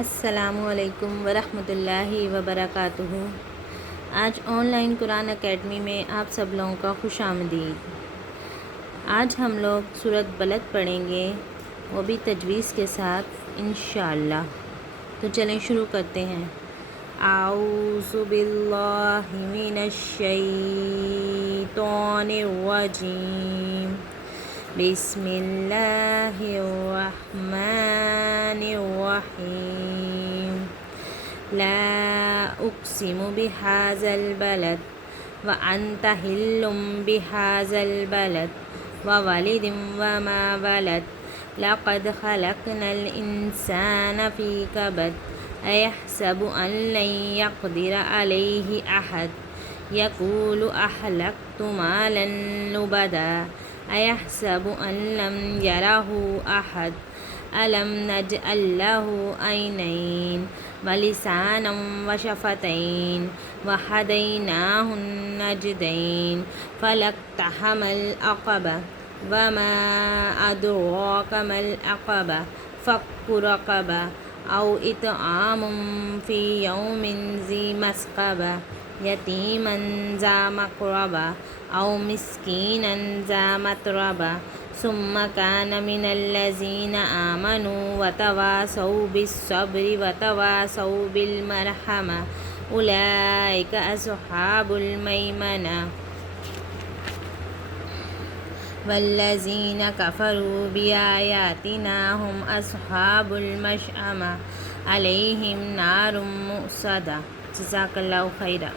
अस्सलामुअलैकुम वरहमतुल्लाहि वबरकातुहू। आज ऑनलाइन कुरान अकेडमी में आप सब लोगों का खुशामदीद। आज हम लोग सूरत बलद पढ़ेंगे, वो भी तजवीज़ के साथ इंशाअल्लाह। तो चलें शुरू करते हैं। आऊज़ु बिल्लाहि मिनश शैतानिर रजीम। बिस्मिल्लाहिर्रहमानिर्रहीम। ला उक़्सिमु बिहाज़ल बलद व अन्त हिल्लुम बिहाज़ल बलद व वलिदिम व मा वलद लक़द ख़लक़नल इंसान फ़ी कबद अयहसबु अन लन यक़दिर अलैहि अहद यक़ूलु अहलक्तु मालन लुबदा अयहसबु अन लम यरहु अहद अलम नजअल लहु ऐनैन व लिसानन व शफ़तैन व हदैनाहुन नजदैन फलक़तहमल अक़बा व मा अदराक मल अक़बा फ़क्कु रक़बा औ इत्आमुन फ़ी यौमिन ज़ी मस्क़बा यतीमन ज़ा मक़रबा औ मिस्कीनन ज़ा मतरबा सुम्मा कान मिनल्लज़ीना आमनू वतवासौ बिस्सब्रि वतवासौ बिलमरहमा उलाइका अस्हाबुल मैमना वल्लज़ीना कफ़रू बिआयातिना हुम अस्हाबुल मशअमा अलैहिम नारुम मुअसदा। जज़ाकल्लाहु खैरा।